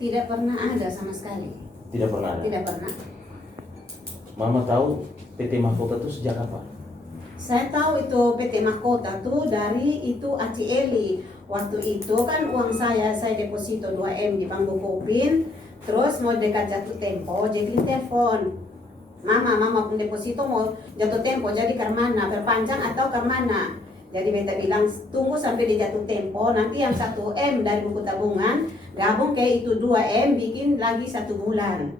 Tidak pernah ada sama sekali. Tidak pernah ada? Tidak pernah. Mama tahu PT Mahkota itu sejak kapan? Saya tahu itu PT Mahkota tuh dari itu Aci Eli. Waktu itu kan uang saya deposito 2M di Bank Bukopin. Terus mau dekat jatuh tempo, jadi telepon. Mama pun deposito mau jatuh tempo, jadi ke mana? Perpanjang atau ke mana? Jadi beta bilang tunggu sampai dia jatuh tempo, nanti yang 1M dari buku tabungan gabung ke itu 2M bikin lagi 1 bulan.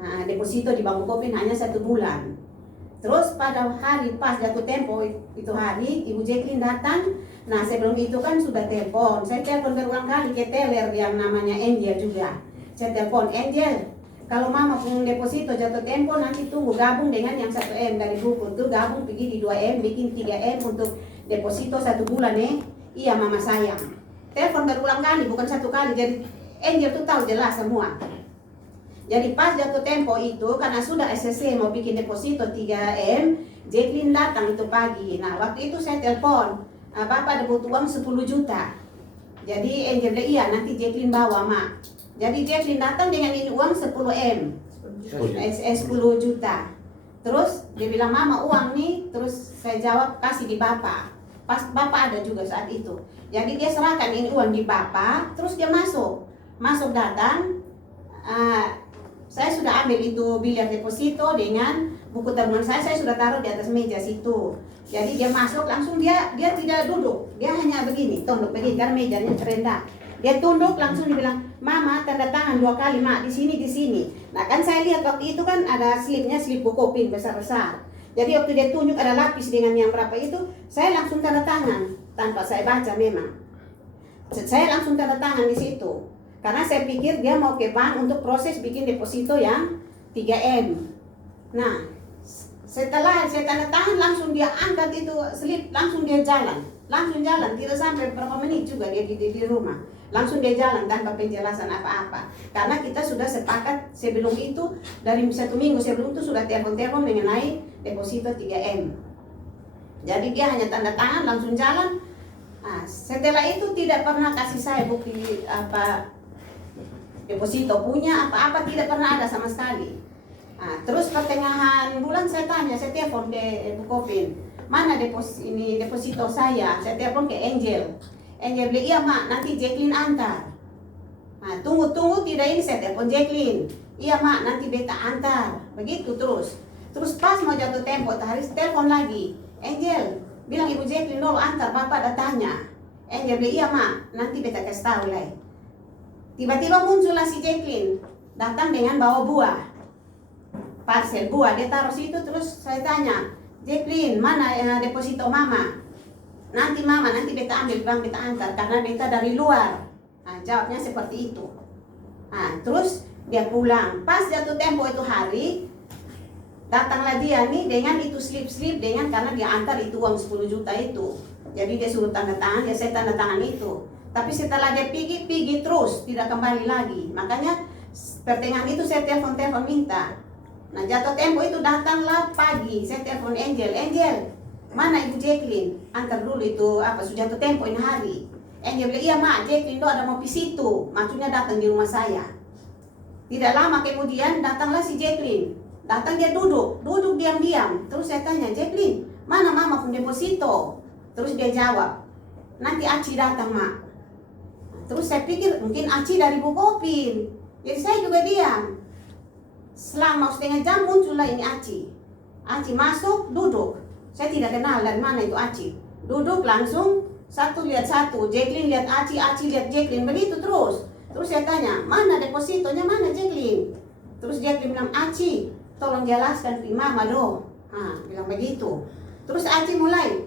Nah, deposito di Bank Bukopin hanya 1 bulan. Terus pada hari pas jatuh tempo itu hari Ibu Jacqueline datang. Nah sebelum itu kan sudah telepon. Saya telepon berulang kali ke teller yang namanya Angel juga. Saya telepon Angel, kalau mama pun deposito jatuh tempo nanti tunggu gabung dengan yang 1M dari buku tuh gabung pergi di 2M bikin 3M untuk deposito 1 bulan Iya mama sayang. Telepon berulang kali bukan 1 kali, jadi Angel tuh tahu jelas semua. Jadi pas jatuh tempo itu karena sudah SSC mau bikin deposito 3M, Jacqueline datang itu pagi. Nah waktu itu saya telepon, Bapak ada butuh uang 10 juta. Jadi Angel bilang iya nanti Jacqueline bawa mak. Jadi Jacqueline datang dengan ini uang 10M, 10 juta. Terus dia bilang mama uang nih, terus saya jawab kasih di bapak. Pas bapak ada juga saat itu. Jadi dia serahkan ini uang di bapak, terus dia masuk datang. Saya sudah ambil itu biliar deposito dengan buku tabungan saya sudah taruh di atas meja situ. Jadi dia masuk langsung dia tidak duduk, dia hanya begini, tunduk begini karena mejanya rendah. Dia tunduk langsung dibilang, mama tanda tangan 2 kali mak di sini. Nah kan saya lihat waktu itu kan ada slipnya, slip Bukopin besar-besar. Jadi waktu dia tunjuk ada lapis dengan yang berapa itu, saya langsung tanda tangan tanpa saya baca memang. Saya langsung tanda tangan di situ. Karena saya pikir dia mau ke bank untuk proses bikin deposito yang 3M. Nah, setelah saya tanda tangan langsung dia angkat itu slip, langsung dia jalan, tidak sampai berapa menit juga dia di rumah. Langsung dia jalan tanpa penjelasan apa-apa. Karena kita sudah sepakat sebelum itu, dari 1 minggu sebelum itu sudah telepon-telepon mengenai deposito 3M. Jadi dia hanya tanda tangan langsung jalan. Nah, setelah itu tidak pernah kasih saya bukti apa deposito punya apa-apa, tidak pernah ada sama sekali. Nah, terus pertengahan bulan saya tanya, saya telepon ke Bukopin, mana deposito saya telepon ke Angel. Angel bilang, iya mak, nanti Jacqueline antar. Nah, tunggu tidak ini saya telepon Jacqueline. Iya mak, nanti beta antar. Begitu terus. Terus pas mau jatuh tempo, Haris telepon lagi. Angel, bilang Ibu Jacqueline dulu antar, bapak datanya. Angel bilang, iya mak, nanti beta kasih tahu lah. Tiba-tiba muncullah si Jacqueline, datang dengan bawa buah. Parcel buah, dia taruh situ terus saya tanya, Jacqueline, mana deposito mama? Nanti beta ambil bang, beta antar karena beta dari luar. Nah, jawabnya seperti itu. Nah, terus dia pulang. Pas jatuh tempo itu hari, datanglah dia nih dengan itu slip dengan karena dia antar itu uang 10 juta itu. Jadi dia suruh tanda tangan, saya tanda tangan itu. Tapi setelah dia pergi terus, tidak kembali lagi. Makanya pertengahan itu saya telepon minta. Nah jatuh tempo itu datanglah pagi, saya telepon Angel, mana Ibu Jacqueline? Antar dulu itu sudah jatuh tempo ini hari. Angel bilang, iya mak, Jacqueline do ada mau di situ. Maksudnya datang di rumah saya. Tidak lama kemudian datanglah si Jacqueline. Datang dia duduk diam-diam. Terus saya tanya, Jacqueline, mana mama pun deposito? Terus dia jawab, nanti Aci datang mak. Terus saya pikir mungkin Aci dari Bukopin. Jadi saya juga diam. Selama setengah jam muncullah ini Aci. Aci masuk, duduk. Saya tidak kenal dari mana itu Aci. Duduk langsung, satu lihat satu. Jacqueline lihat Aci lihat Jacqueline. Begitu terus. Terus saya tanya, mana depositonya, mana Jacqueline? Terus Jacqueline bilang, Aci, tolong jelaskan ke mama dong. Bilang begitu. Terus Aci mulai,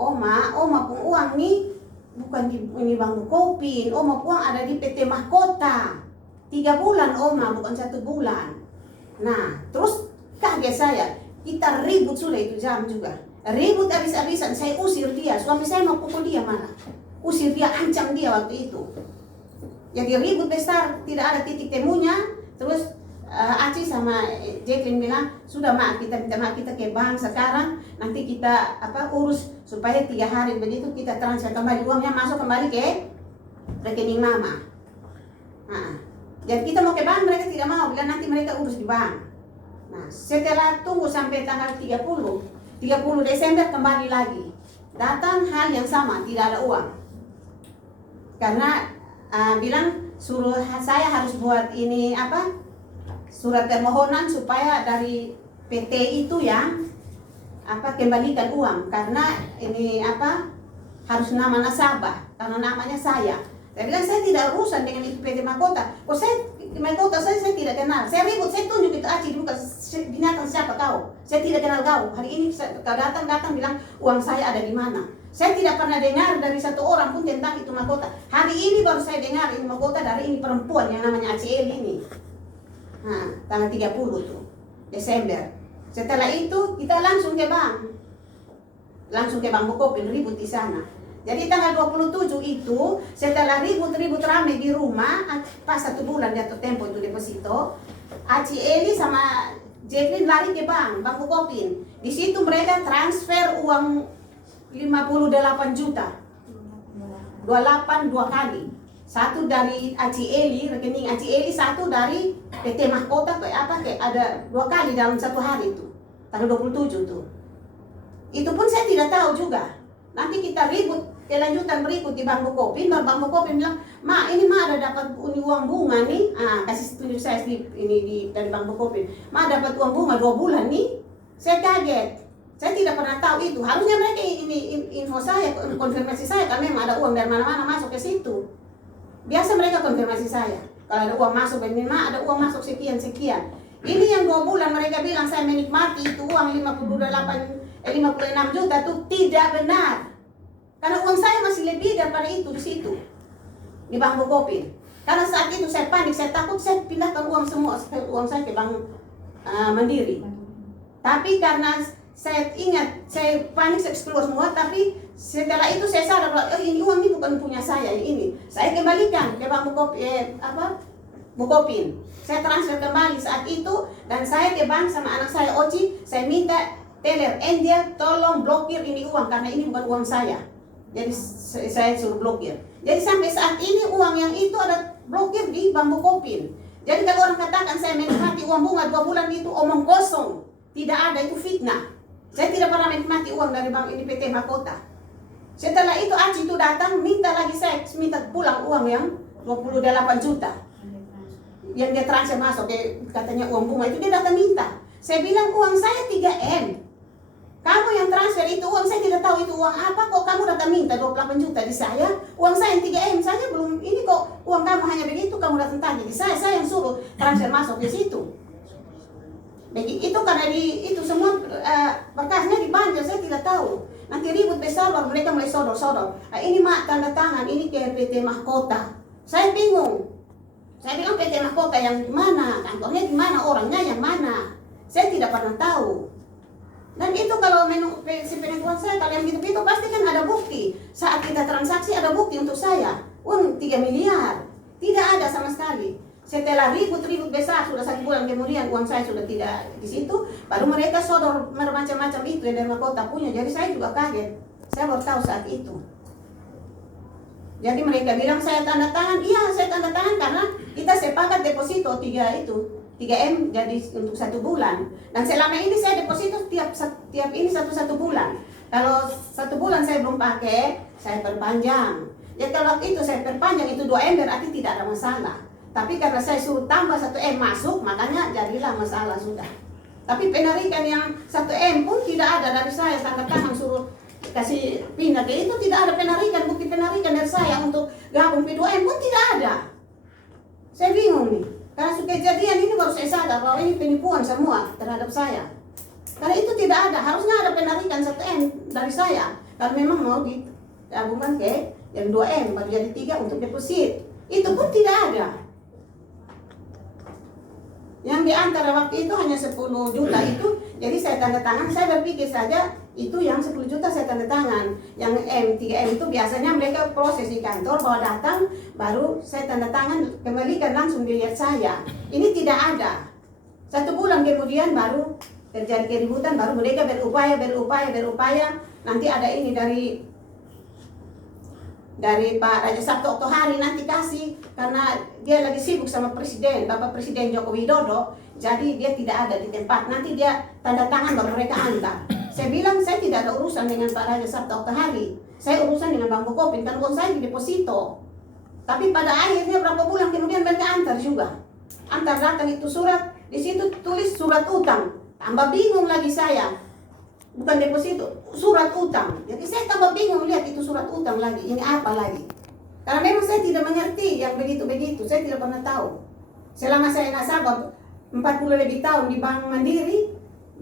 Oma pun uang nih bukan di ini Bank Bukopin, Oma uang ada di PT Mahkota. 3 bulan Oma, bukan 1 bulan. Nah, terus kaget saya. Kita ribut sudah itu jam juga. Ribut habis-habisan, saya usir dia. Suami saya mau pukul dia malah. Usir dia, ancam dia waktu itu. Jadi ribut besar, tidak ada titik temunya. Terus Aci sama Jacqueline bilang, sudah mak, kita minta maaf, kita ke bank sekarang, nanti kita urus supaya 3 hari begitu kita transfer kembali uangnya masuk kembali ke rekening mama. Nah, Jadi kita mau ke bank, mereka tidak mau, bilang nanti mereka urus di bank. Nah, setelah tunggu sampai tanggal 30 Desember kembali lagi. Datang hal yang sama, tidak ada uang. Karena bilang suruh saya harus buat ini surat permohonan supaya dari PT itu yang kembalikan uang, karena ini harus nama nasabah, karena namanya saya. Saya bilang saya tidak urusan dengan itu PT Mahkota. Kok Mahkota saya tidak kenal. Saya ribut, saya tunjuk itu Aci bukan binatang siapa kau. Saya tidak kenal kau. Hari ini kau datang bilang uang saya ada di mana. Saya tidak pernah dengar dari satu orang pun tentang itu Mahkota. Hari ini baru saya dengar ini Mahkota dari ini perempuan yang namanya ACL ini. Nah, tanggal 30 tuh Desember. Setelah itu kita langsung ke bank. Langsung ke Bank Bukopin, ribut di sana. Jadi tanggal 27 itu setelah ribut rame di rumah, pas 1 bulan jatuh tempo itu deposito, Aci Eli sama Jacqueline lari ke bank Bukopin. Di situ mereka transfer uang 58 juta. 28 dua kali. Satu dari Aci Eli, rekening Aci Eli, satu dari PT Mahkota ada 2 kali dalam 1 hari itu. Tanggal 27 tuh. Itu pun saya tidak tahu juga. Nanti kita ribut kelanjutan berikut di Bank Bukopin. Bank Bukopin bilang, "Ma, ini Ma ada dapat uang bunga nih." Kasih tunjuk saya dari Bank Bukopin. "Ma dapat uang bunga 2 bulan nih." Saya kaget. Saya tidak pernah tahu itu. Harusnya mereka ini info saya, konfirmasi saya kalau memang ada uang dari mana-mana masuk ke situ. Biasa mereka konfirmasi saya. Kalau ada uang masuk, "Ma, ada uang masuk sekian. Ini yang 2 bulan mereka bilang saya menikmati itu uang 56 juta itu tidak benar. Karena uang saya masih lebih daripada itu di situ. Di Bank Bukopin. Karena saat itu saya panik, saya takut saya pindahkan uang saya ke Bank Mandiri. Tapi karena saya ingat, saya panik, saya keluar semua, tapi setelah itu saya sadar bahwa ini uang ini bukan punya saya ini. Saya kembalikan ke Bank Bukopin. Saya transfer kembali saat itu dan saya ke bank sama anak saya Oci, saya minta teller Angel tolong blokir ini uang karena ini bukan uang saya. Jadi saya suruh blokir. Jadi sampai saat ini uang yang itu ada blokir di Bank Bukopin. Jadi kalau orang katakan saya menikmati uang bunga 2 bulan itu omong kosong. Tidak ada, itu fitnah. Saya tidak pernah menikmati uang dari bank ini PT Mahkota. Setelah itu Aci itu datang minta lagi saya minta pulang uang yang 28 juta. Yang dia transfer masuk katanya uang bunga itu dia datang minta. Saya bilang uang saya 3M. Kamu yang transfer itu uang saya tidak tahu itu uang apa, kok kamu datang minta 28 juta di saya. Uang saya yang 3M saja belum, ini kok uang kamu hanya begitu kamu datang tagih di saya yang suruh transfer masuk di situ. Itu karena itu semua berkasnya dibanjir, saya tidak tahu. Nanti ribut besar baru mereka mulai sodor-sodor. Ini mak tanda tangan, ini ke PT Mahkota. Saya bingung. Saya bilang PT Mahkota yang mana, kantornya di mana, orangnya yang mana. Saya tidak pernah tahu. Dan itu kalau si penipuan saya, kalau yang gitu-gitu pasti kan ada bukti. Saat kita transaksi ada bukti untuk saya. Uang 3 miliar. Tidak ada sama sekali. Setelah ribut besar, sudah 1 bulan kemudian uang saya sudah tidak di situ. Baru mereka sodor macam-macam itu yang dari Mahkota punya. Jadi saya juga kaget. Saya baru tahu saat itu. Jadi mereka bilang saya tanda tangan. Iya, saya tanda tangan karena kita sepakat deposito 3M jadi untuk 1 bulan. Dan selama ini saya deposito tiap ini satu bulan. Kalau 1 bulan saya belum pakai, saya perpanjang. Ya kalau waktu itu saya perpanjang itu 2M berarti tidak ada masalah. Tapi karena saya suruh tambah 1M masuk, makanya jadilah masalah sudah. Tapi penarikan yang 1M pun tidak ada dari saya, tanda tangan suruh kasih pindah ke itu tidak ada penarikan, bukti penarikan dari saya untuk gabung P2M pun tidak ada. Saya bingung nih. Karena kejadian ini baru saya sadar bahwa ini penipuan semua terhadap saya. Karena itu tidak ada, harusnya ada penarikan 1M dari saya. Kalau memang mau digabungkan ke yang 2M baru jadi 3 untuk deposit. Itu pun tidak ada. Yang di antara waktu itu hanya 10 juta itu, jadi saya tanda tangan, saya berpikir saja itu yang 10 juta saya tanda tangan. Yang 3M itu biasanya mereka proses di kantor, bawa datang, baru saya tanda tangan, kembalikan langsung dilihat saya. Ini tidak ada. 1 bulan kemudian baru terjadi keributan, baru mereka berupaya. Nanti ada ini dari Pak Raja Sabta Oktohari nanti kasih, karena dia lagi sibuk sama Presiden, Bapak Presiden Joko Widodo, jadi dia tidak ada di tempat. Nanti dia tanda tangan baru mereka antar. Saya bilang saya tidak ada urusan dengan Pak Raja Sabta Oktohari, saya urusan dengan Bang Bukopin, kan uang saya di deposito. Tapi pada akhirnya berapa bulan kemudian mereka antar juga, antar datang itu surat, di situ tulis surat utang. Tambah bingung lagi saya, bukan deposito, surat utang. Jadi saya tambah bingung lihat itu surat utang lagi, ini apa lagi? Karena memang saya tidak mengerti yang begitu-begitu, saya tidak pernah tahu. Selama saya nasabah 40 lebih tahun di Bank Mandiri,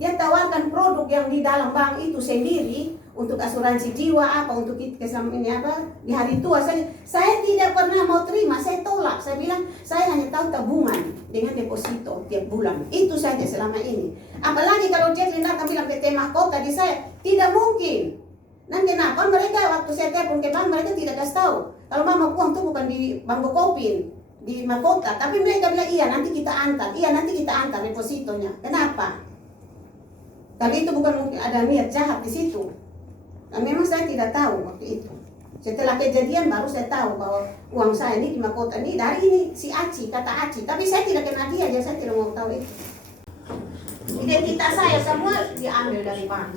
dia tawarkan produk yang di dalam bank itu sendiri untuk asuransi jiwa apa, untuk keselamatan ini apa di hari tua saja. Saya tidak pernah mau terima, saya tolak. Saya bilang saya hanya tahu tabungan dengan deposito tiap bulan. Itu saja selama ini. Apalagi kalau Jacqueline datang bilang PT Mahkota di saya, tidak mungkin. Dan kenapa mereka waktu saya telepon ke bank mereka tidak kasih tahu kalau mama uang itu bukan di Bank Bukopin, di Mahkota, tapi mereka bilang iya nanti kita antar depositonya. Kenapa? Tapi itu bukan mungkin ada niat jahat di situ. Dan memang saya tidak tahu waktu itu. Setelah kejadian baru saya tahu bahwa uang saya ini di Mahkota ini dari ini si Aci, kata Aci. Tapi saya tidak kenal dia, jadi saya tidak mau tahu itu. Identitas saya semua diambil dari bank.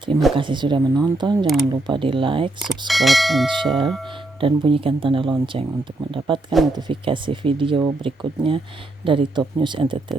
Terima kasih sudah menonton. Jangan lupa di like, subscribe, and share, dan bunyikan tanda lonceng untuk mendapatkan notifikasi video berikutnya dari Top News Entertainment.